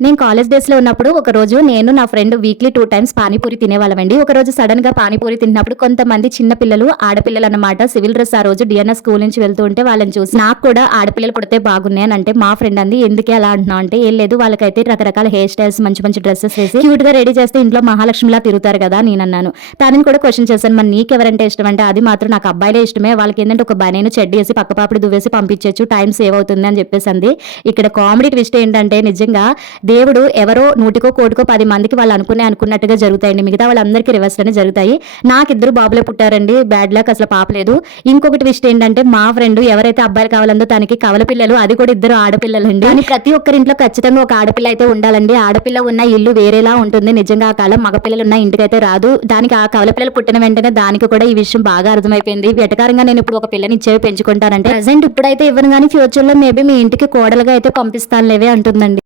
నేను కాలేజ్ డేస్‌లో ఉన్నప్పుడు ఒకరోజు నేను నా ఫ్రెండ్ వీక్లీ 2 టైమ్స్ పానీపూరి తినేవాళ్ళమండి. ఒకరోజు సడెన్‌గా పానీపూరి తిన్నప్పుడు కొంతమంది చిన్న పిల్లలు, ఆడపిల్లలన్నమాట సివిల్ డ్రెస్ ఆ రోజు డిఎన్ఎస్ స్కూల్ నుంచి వెళ్తూ ఉంటే వాళ్ళని చూసి నాకు కూడా ఆడపిల్లలు పుడితే బాగున్నే అని అంటే మా ఫ్రెండ్ అంది, "ఎందుకే అలా అంటున్నావు?" అంటే, "ఏం లేదు వాళ్ళకైతే రకరకాల హెయిర్ స్టైల్స్ మంచి మంచి డ్రెసెస్ వేసి క్యూట్‌గా రెడీ చేస్తే ఇంట్లో మహాలక్ష్మిలా తిరుగుతారు కదా!" నేనన్నాను. తనని కూడా క్వెషన్ చేశాను. "మరి నీకెవరంటే ఇష్టం?" అంటే, "అది మాత్రం నాకు అబ్బాయిలే ఇష్టమే. వాళ్ళకేందంటే ఒక బనీను, చెడ్డీ ఏసి పక్కపాపిడి దువ్వేసి పంపించొచ్చు. టైం సేవ్ అవుతుంది" అని చెప్పేసంది. ఇక్కడ కామెడీ ట్విస్ట్ ఏంటంటే నిజంగా దేవుడు ఎవరో నూటికో కోటికో 10 మందికి వాళ్ళు అనుకున్నట్టుగా జరుగుతాయండి. మిగతా వాళ్ళందరికీ రివర్స్‌లోనే జరుగుతాయి. నాకిద్దరు బాబులే పుట్టారండి. బ్యాడ్ లక్ అసలు పాప లేదు. ఇంకొక ట్విస్ట్ ఏంటంటే మా ఫ్రెండ్ ఎవరైతే అబ్బాయిలు కావాలందో తనకి కవల పిల్లలు, అది కూడా ఇద్దరు ఆడపిల్లలండి. కానీ ప్రతి ఒక్కరింట్లో ఖచ్చితంగా ఒక ఆడపిల్ల అయితే ఉండాలండి. ఆడపిల్ల ఉన్న ఇల్లు వేరేలా ఉంటుంది. నిజంగా ఆ కాలం మగపిల్లలు ఉన్న ఇంటికైతే రాదు. దానికి ఆ కవల పిల్లలు పుట్టిన వెంటనే దానికి కూడా ఈ విషయం బాగా అర్థమైపోయింది. వెటకారంగా నేను ఇప్పుడు ఒక పిల్లని ఇచ్చేవి పెంచుకుంటానంటే ప్రెజెంట్ ఇప్పుడైతే ఇవ్వను గానీ ఫ్యూచర్‌లో మేబీ మీ ఇంటికి కోడలుగా అయితే పంపిస్తానులేవే అంటుందండి.